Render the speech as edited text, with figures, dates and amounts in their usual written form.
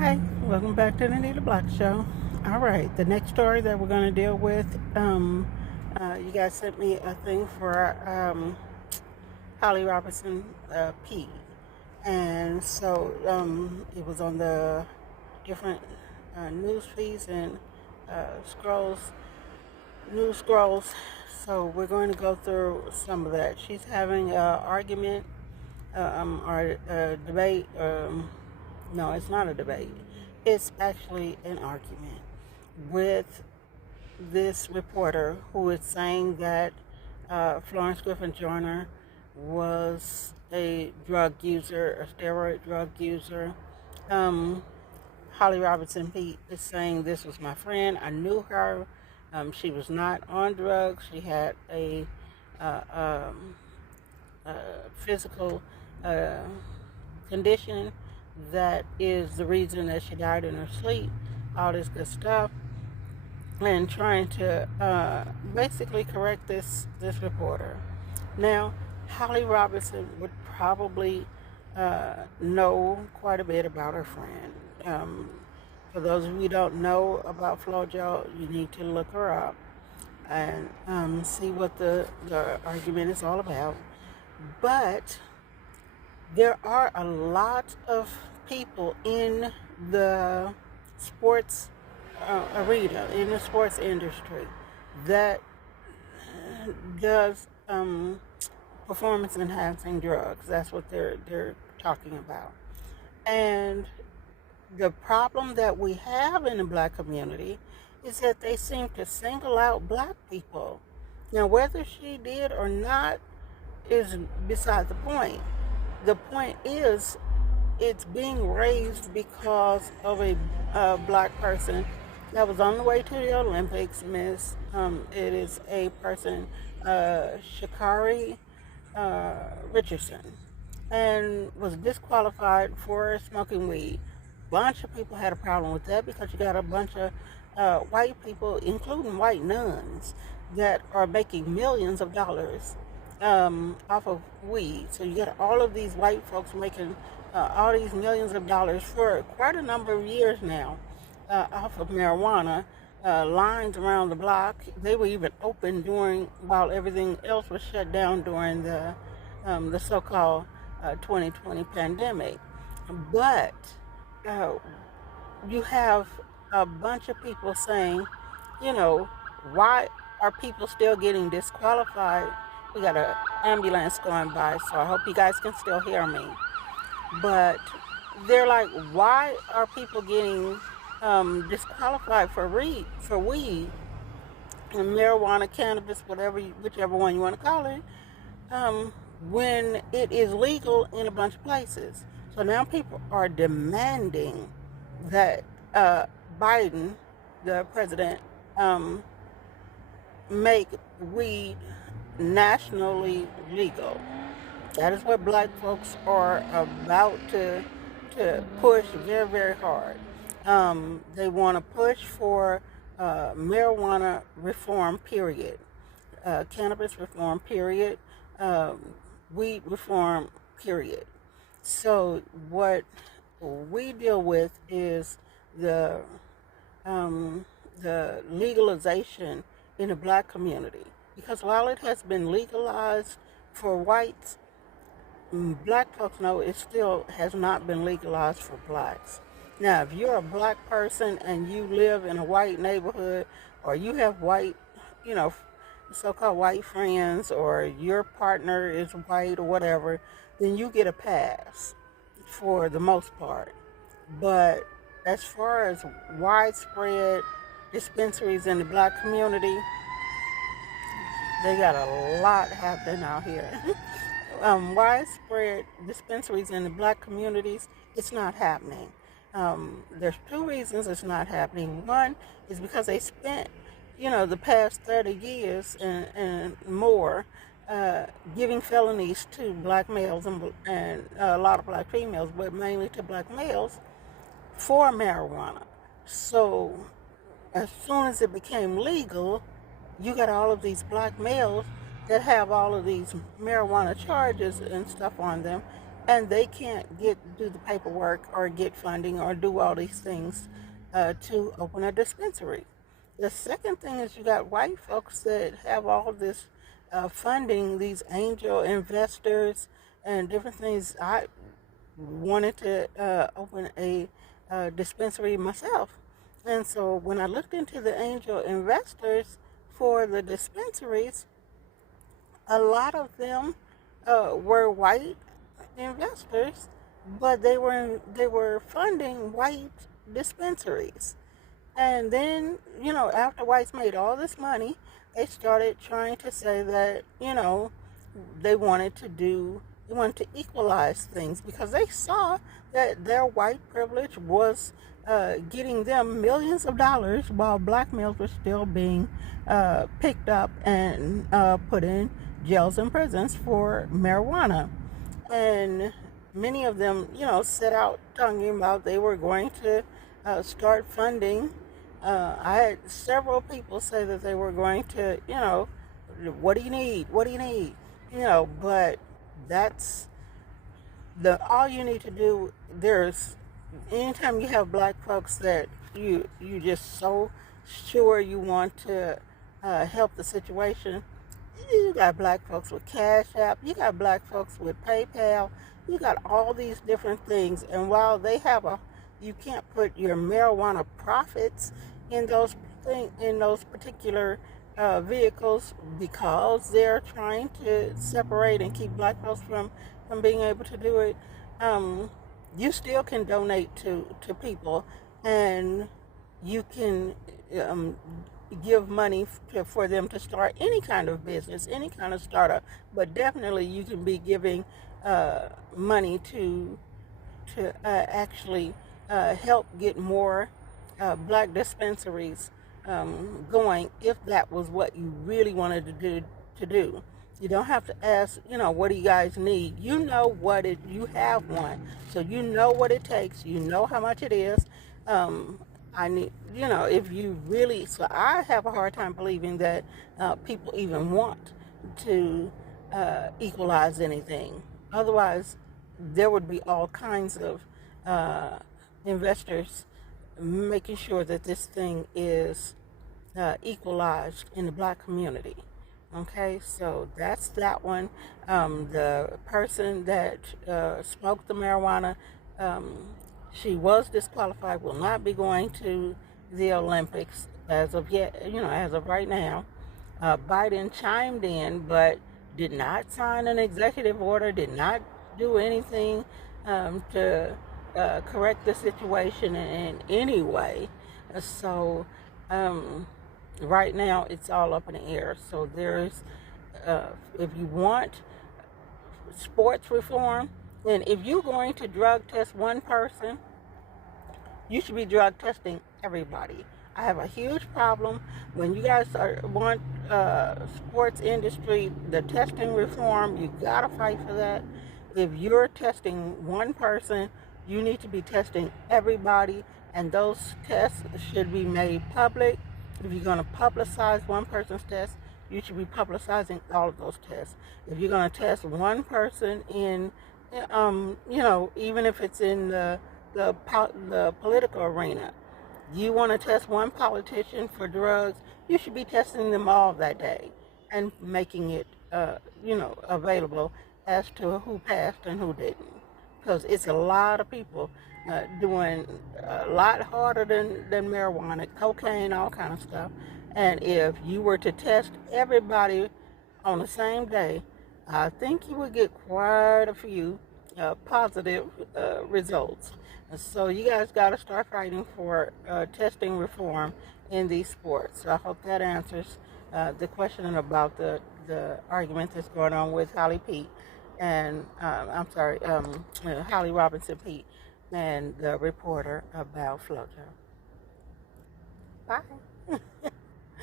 Hi, welcome back to the Nita Black Show. All right, the next story that we're going to deal with, you guys sent me a thing for Holly Robertson Peete. And so it was on the different news feeds and news scrolls. So we're going to go through some of that. She's having an argument or a debate. No, it's not a debate. It's actually an argument with this reporter who is saying that Florence Griffith Joyner was a drug user, a steroid drug user. Holly Robertson Peete is saying, this was my friend. I knew her. She was not on drugs. She had a physical condition that is the reason that she died in her sleep, all this good stuff, and trying to basically correct this reporter. Now, Holly Robertson would probably know quite a bit about her friend. For those of you who don't know about FloJo, you need to look her up and see what the argument is all about. But there are a lot of people in the sports arena, in the sports industry, that does performance enhancing drugs. That's what they're talking about. And the problem that we have in the black community is that they seem to single out black people. Now, whether she did or not is beside the point. The point is, it's being raised because of a black person that was on the way to the Olympics, Miss. It is a person, Sha'Carri Richardson, and was disqualified for smoking weed. Bunch of people had a problem with that because you got a bunch of white people, including white nuns, that are making millions of dollars off of weed. So you got all of these white folks making all these millions of dollars for quite a number of years now off of marijuana. Lines around the block. They were even open while everything else was shut down during the so-called 2020 pandemic. But you have a bunch of people saying, why are people still getting disqualified? We got an ambulance going by, so I hope you guys can still hear me. But they're like, why are people getting disqualified for weed and marijuana, cannabis, whichever one you want to call it, when it is legal in a bunch of places? So now people are demanding that Biden, the president, make weed nationally legal. That is what black folks are about to push very, very hard. They want to push for marijuana reform, period. Cannabis reform, period. Weed reform, period. So what we deal with is the legalization in the black community. Because while it has been legalized for whites, black folks know it still has not been legalized for blacks. Now, if you're a black person and you live in a white neighborhood, or you have white, so-called white friends, or your partner is white or whatever, then you get a pass for the most part. But as far as widespread dispensaries in the black community, they got a lot happening out here. Widespread dispensaries in the black communities, it's not happening. There's two reasons it's not happening. One is because they spent, the past 30 years and more giving felonies to black males and a lot of black females, but mainly to black males, for marijuana. So as soon as it became legal, you got all of these black males that have all of these marijuana charges and stuff on them, and they can't do the paperwork or get funding or do all these things to open a dispensary. The second thing is you got white folks that have all this funding, these angel investors and different things. I wanted to open a dispensary myself. And so when I looked into the angel investors for the dispensaries, a lot of them were white investors, but they were funding white dispensaries. And then, after whites made all this money, they started trying to say that, they wanted to equalize things because they saw that their white privilege was getting them millions of dollars while black males were still being picked up and put in jails and prisons for marijuana. And many of them, set out talking about they were going to start funding. I had several people say that they were going to, what do you need? What do you need? But that's all you need to do. Anytime you have black folks that you just so sure you want to help the situation, you got black folks with Cash App, you got black folks with PayPal, you got all these different things. And while they have you can't put your marijuana profits in those particular vehicles because they're trying to separate and keep black folks from being able to do it. You still can donate to people, and you can give money for them to start any kind of business, any kind of startup. But definitely you can be giving money to actually help get more black dispensaries going, if that was what you really wanted to do. You don't have to ask, what do you guys need? You have one, so you know what it takes. You know how much it is. I need, if you really, so I have a hard time believing that people even want to equalize anything. Otherwise, there would be all kinds of investors making sure that this thing is equalized in the black community. Okay, so that's that one. The person that smoked the marijuana, she was disqualified, will not be going to the Olympics as of right now. Biden chimed in, but did not sign an executive order, did not do anything to correct the situation in any way. So right now it's all up in the air. So there's, if you want sports reform, then if you're going to drug test one person, you should be drug testing everybody. I have a huge problem when you guys want sports industry, the testing reform, you gotta fight for that. If you're testing one person, you need to be testing everybody, and those tests should be made public. If you're going to publicize one person's test, you should be publicizing all of those tests. If you're going to test one person in, even if it's in the political arena, you want to test one politician for drugs, you should be testing them all that day and making it, available as to who passed and who didn't. Because it's a lot of people doing a lot harder than marijuana, cocaine, all kind of stuff. And if you were to test everybody on the same day, I think you would get quite a few positive results. And so you guys got to start fighting for testing reform in these sports. So I hope that answers the question about the argument that's going on with Peete and Holly Robinson Peete and the reporter about FloJo. Bye.